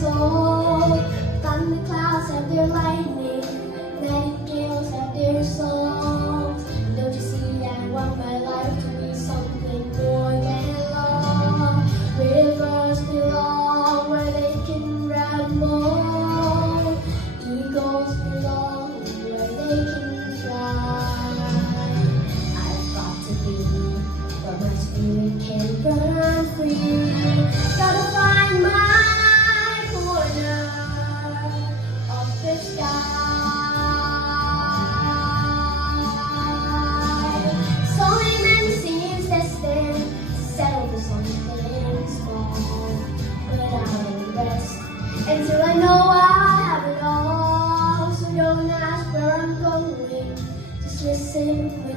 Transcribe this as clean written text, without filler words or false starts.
soul. Thunder clouds have their lightning, nightingales have their songs. And don't you see, I want my life to be something more than love. Rivers belong where they can ramble. Eagles belong where they can fly. I've got to be where my spirit can run free. Gotta find my corner of the sky. Solomon seems destined to settle for something small, but I will rest until I know I have it all. So don't ask where I'm going, just listen.